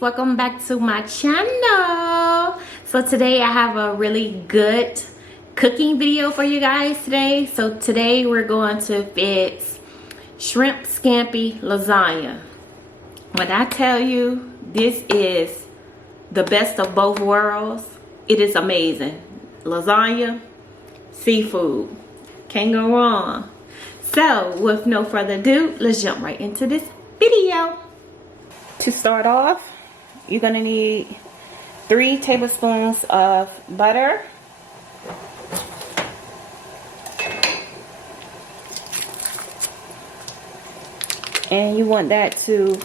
welcome back to my channel. So today I have a really good cooking video for you guys today. So today we're going to fix shrimp scampi lasagna. When I tell you this is the best of both worlds, it is amazing. Lasagna, seafood, can't go wrong. So with no further ado, let's jump right into this video. To start off, you're gonna need 3 tablespoons of butter, and you want to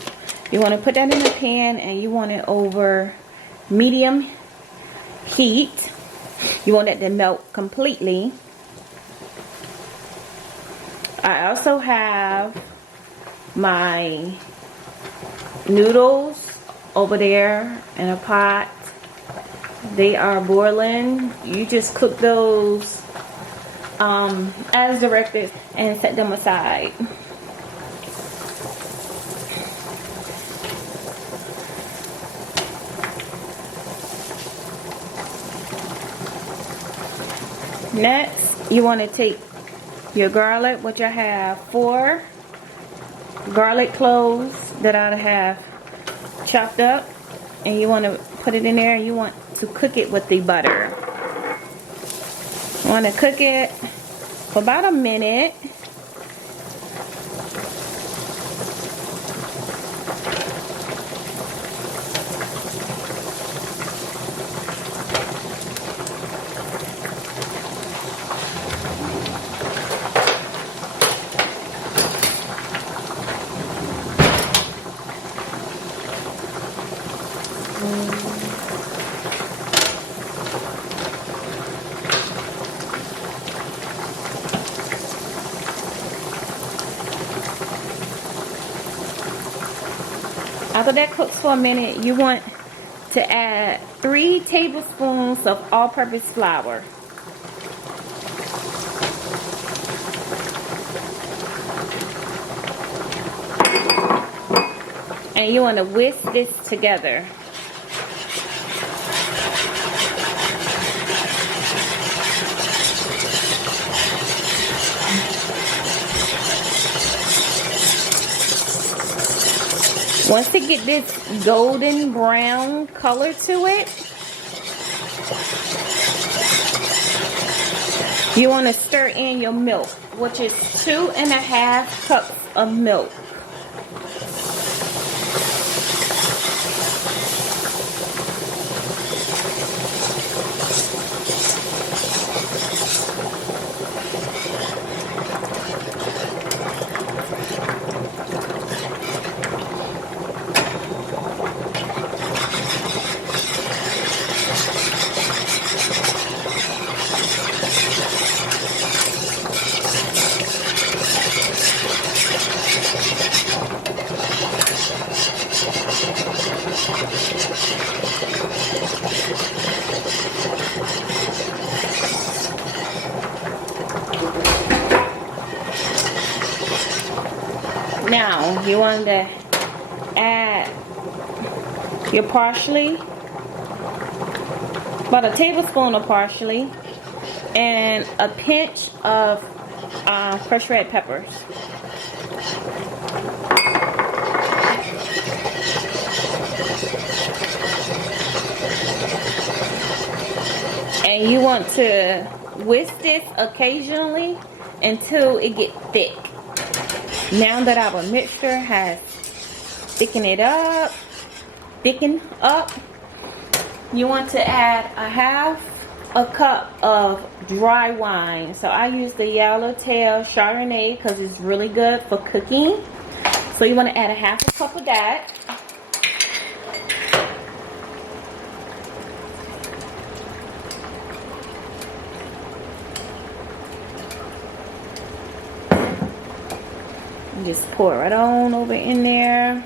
put that in the pan, and you want it over medium heat. You want it to melt completely. I also have my noodles over there in a pot. They are boiling. You just cook those as directed and set them aside. Next, you want to take your garlic, which I have 4 garlic cloves that I have chopped up, and you want to put it in there, and you want to cook it with the butter. You want to cook it for about a minute. After that cooks for a minute, you want to add 3 tablespoons of all-purpose flour. And you want to whisk this together. Once you get this golden brown color to it, you want to stir in your milk, which is 2½ cups of milk. Now, you want to add your parsley, about a tablespoon of parsley, and a pinch of crushed red peppers. And you want to whisk this occasionally until it gets thick. Now that our mixture has thickened up, you want to add ½ cup of dry wine. So I use the Yellowtail Chardonnay because it's really good for cooking. So you want to add ½ cup of that. Just pour it right on over in there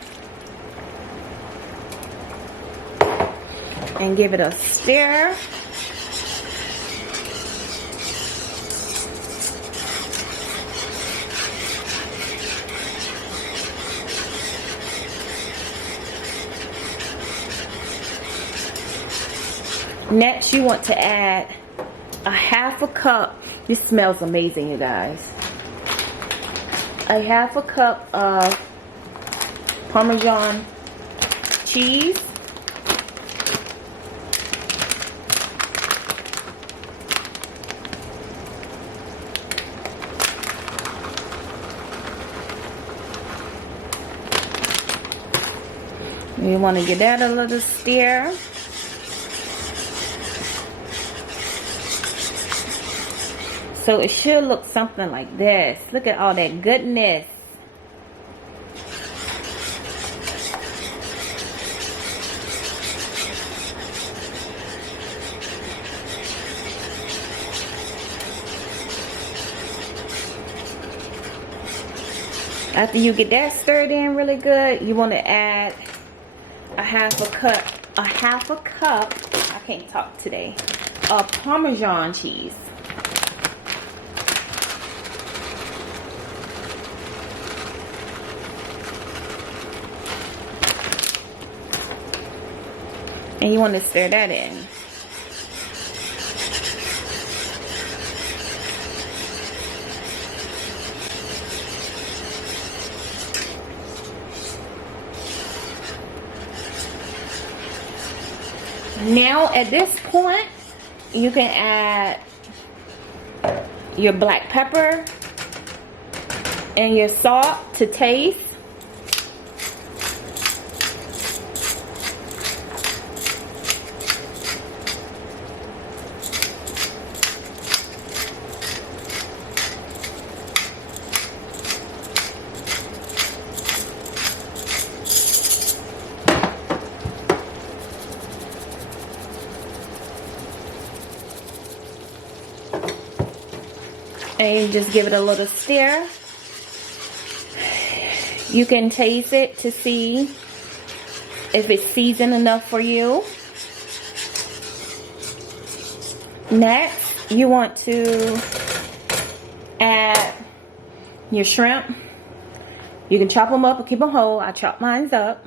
and give it a stir. Next, you want to add a half a cup. This smells amazing, you guys. A half a cup of Parmesan cheese. You want to give that a little stir. So it should look something like this. Look at all that goodness. After you get that stirred in really good, you want to add a half a cup, I can't talk today, of Parmesan cheese. And you want to stir that in. Now at this point, you can add your black pepper and your salt to taste. And you just give it a little stir. You can taste it to see if it's seasoned enough for you. Next, you want to add your shrimp. You can chop them up or keep them whole. I chop mine up.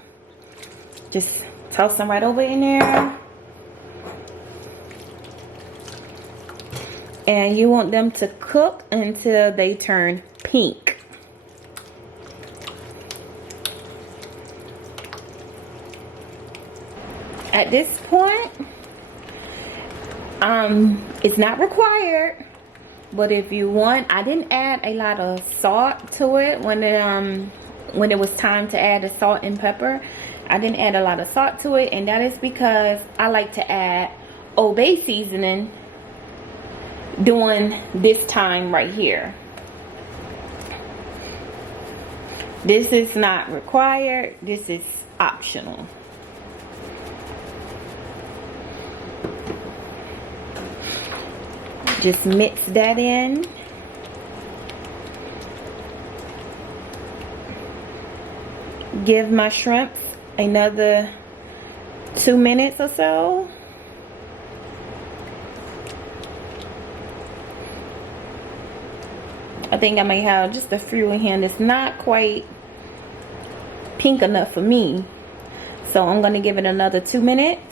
Just toss them right over in there. And you want them to cook until they turn pink. At this point, it's not required, but if you want, I didn't add a lot of salt to it when it was time to add the salt and pepper. I didn't add a lot of salt to it, and that is because I like to add Old Bay seasoning during this time right here. This is not required. This is optional. Just mix that in. Give my shrimps another 2 minutes or so. I think I may have just a few in here that's not quite pink enough for me. So I'm going to give it another 2 minutes.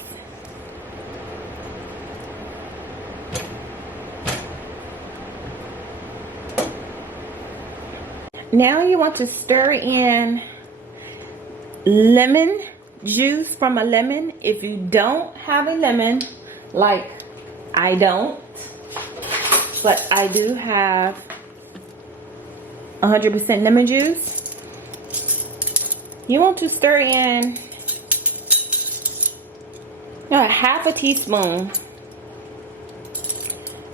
Now you want to stir in lemon juice from a lemon. If you don't have a lemon, like I don't, but I do have 100% lemon juice. You want to stir in a half a teaspoon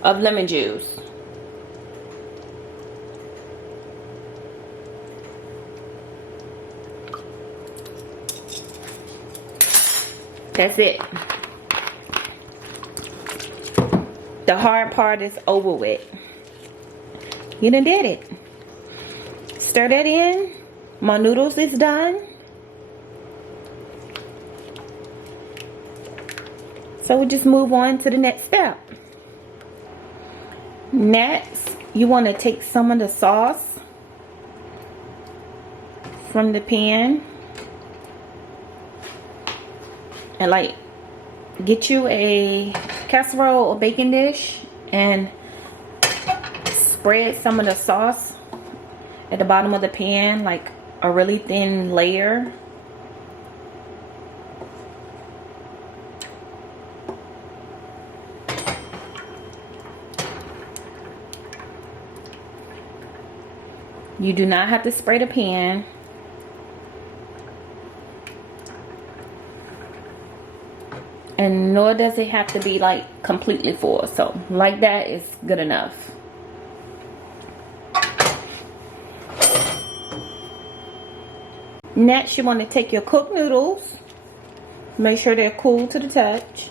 of lemon juice. That's it. The hard part is over with. You done did it. Stir that in. My noodles is done. So we just move on to the next step. Next, you want to take some of the sauce from the pan and like get you a casserole or baking dish and spread some of the sauce at the bottom of the pan, like a really thin layer. You do not have to spray the pan. And nor does it have to be like completely full. So like that is good enough. Next, you want to take your cooked noodles. Make sure they're cool to the touch.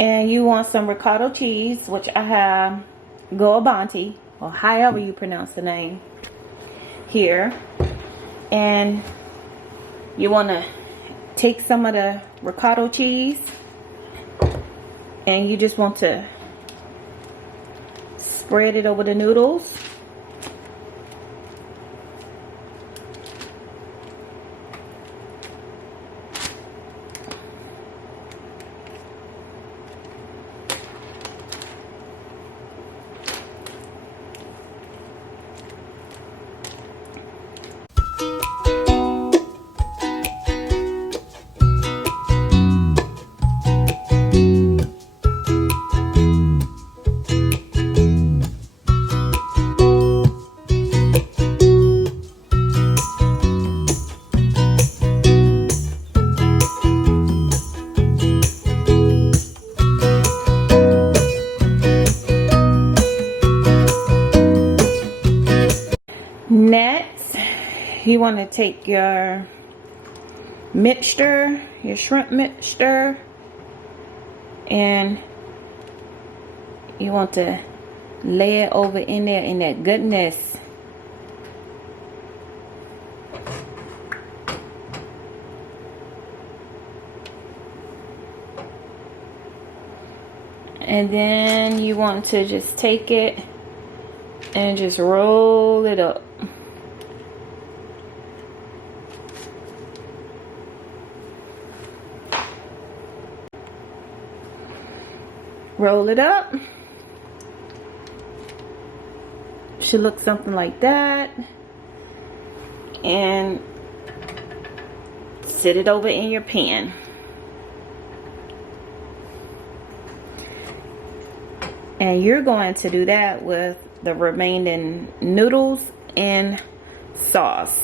And you want some ricotta cheese, which I have Goabanti, or however you pronounce the name, here. And you want to take some of the ricotta cheese and you just want to spread it over the noodles. Next, you want to take your mixture, your shrimp mixture, and you want to lay it over in there in that goodness. And then you want to just take it and just roll it up. Roll it up. Should look something like that. And sit it over in your pan. And you're going to do that with the remaining noodles and sauce.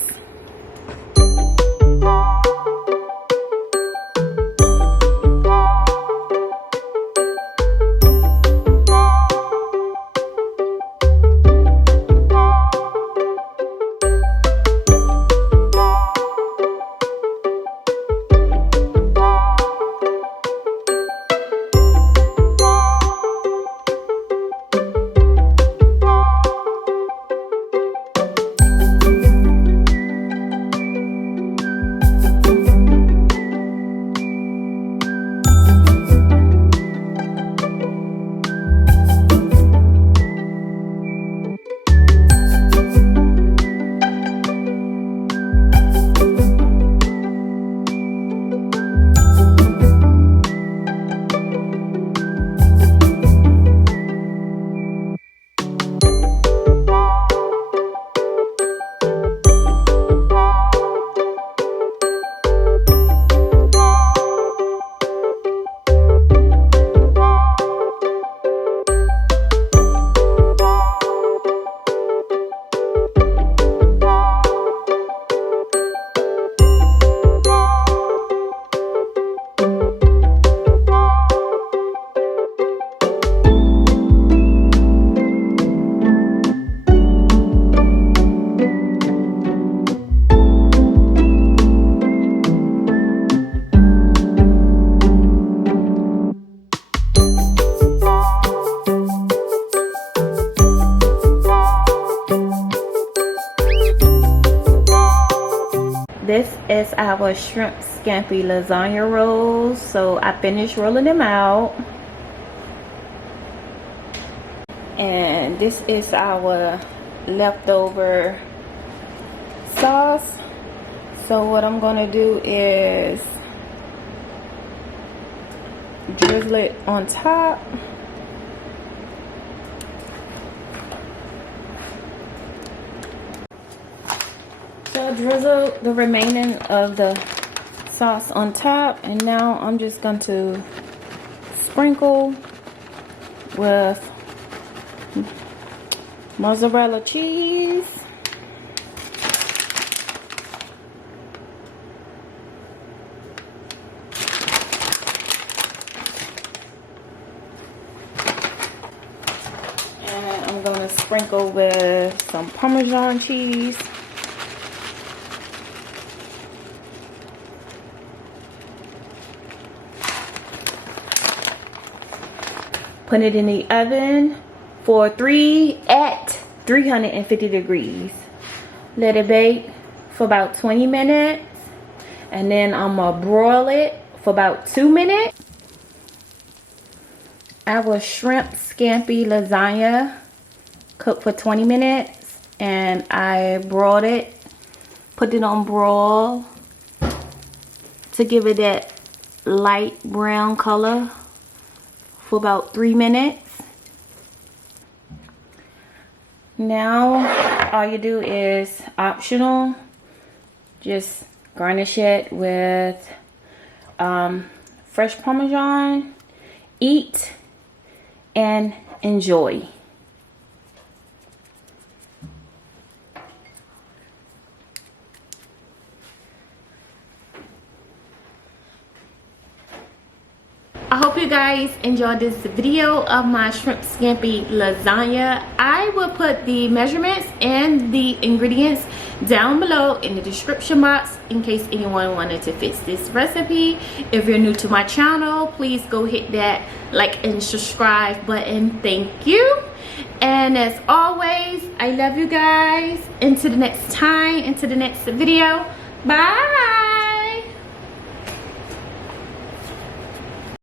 This is our shrimp scampi lasagna rolls. So I finished rolling them out. And this is our leftover sauce. So what I'm going to do is drizzle it on top. So I drizzle the remaining of the sauce on top, and now I'm just going to sprinkle with mozzarella cheese. And I'm going to sprinkle with some Parmesan cheese. Put it in the oven for 350 degrees. Let it bake for about 20 minutes. And then I'm gonna broil it for about 2 minutes. I will shrimp scampi lasagna cook for 20 minutes. And I broiled it, put it on broil to give it that light brown color for about 3 minutes. Now all you do is optional, just garnish it with fresh Parmesan. Eat and enjoy. I hope you guys enjoyed this video of my shrimp scampi lasagna. I will put the measurements and the ingredients down below in the description box in case anyone wanted to fix this recipe. If you're new to my channel, please go hit that like and subscribe button. Thank you. And as always, I love you guys. Until the next time, until the next video. Bye.